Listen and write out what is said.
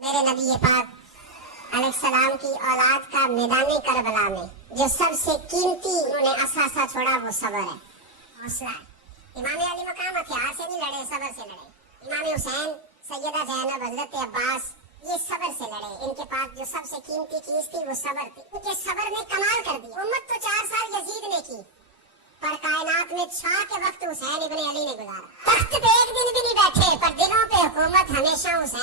मेरे नबी पाक अलैहिस्सलाम की औलाद का मैदान करबला में जो सबसे कीमती उन्होंने असासा छोड़ा वो सब्र है, हौसला है। इमाम अली मकाम हथियार से नहीं लड़े, सब्र से लड़े। इमाम हुसैन, सैयदा ज़ैनब, हजरत अब्बास ये सब्र से लड़े। इनके पास जो सबसे कीमती चीज थी वो सब्र थी। इनके सब्र ने कमाल कर दिया। उम्मत तो 4 साल यजीद ने की, पर कायनात में शाह के वक्त हुसैन इब्ने अली ने गुजारा। तख्त पे एक दिन भी नहीं बैठे, पर दिलों पे हुकूमत हमेशा हुसैन